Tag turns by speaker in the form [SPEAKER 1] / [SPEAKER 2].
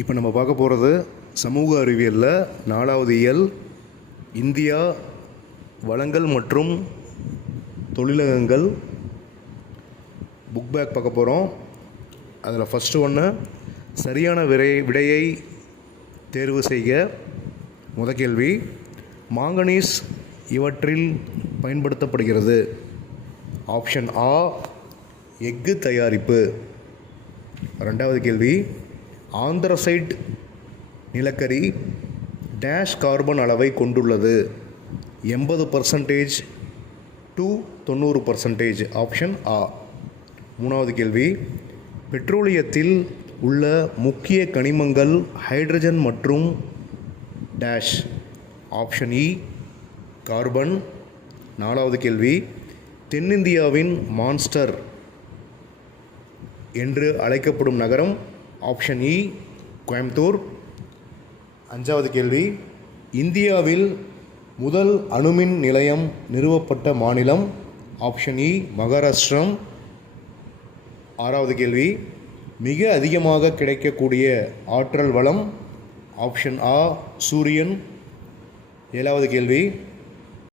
[SPEAKER 1] இப்போ நம்ம பார்க்க போகிறது சமூக அறிவியலில். நாலாவது இயல் இந்தியா வளங்கள் மற்றும் தொழிலகங்கள். புக் பேக் பார்க்க போகிறோம் அதில் ஃபஸ்ட்டு ஒன்று சரியான விடை விடையை தேர்வு செய்க. முத கேள்வி மாங்கனீஸ் இவற்றில் பயன்படுத்தப்படுகிறது? ஆப்ஷன் ஆ எஃகு தயாரிப்பு. ரெண்டாவது கேள்வி ஆந்திரசைட் நிலக்கரி டேஷ் கார்பன் அளவை கொண்டுள்ளது. எண்பது பர்சன்டேஜ் டு தொண்ணூறு பர்சன்டேஜ் ஆப்ஷன் ஆ மூணாவது கேள்வி பெட்ரோலியத்தில் உள்ள முக்கிய கனிமங்கள் ஹைட்ரஜன் மற்றும் டேஷ். ஆப்ஷன் இ கார்பன் நாலாவது கேள்வி தென்னிந்தியாவின் மான்ஸ்டர் என்று அழைக்கப்படும் நகரம் ஆப்ஷன் இ கோயம்புத்தூர். அஞ்சாவது கேள்வி. இந்தியாவில் முதல் அணுமின் நிலையம் நிறுவப்பட்ட மாநிலம் ஆப்ஷன் இ மகாராஷ்டிரம். ஆறாவது கேள்வி. மிக அதிகமாக கிடைக்கக்கூடிய ஆற்றல் வளம் ஆப்ஷன் ஆ சூரியன். ஏழாவது கேள்வி.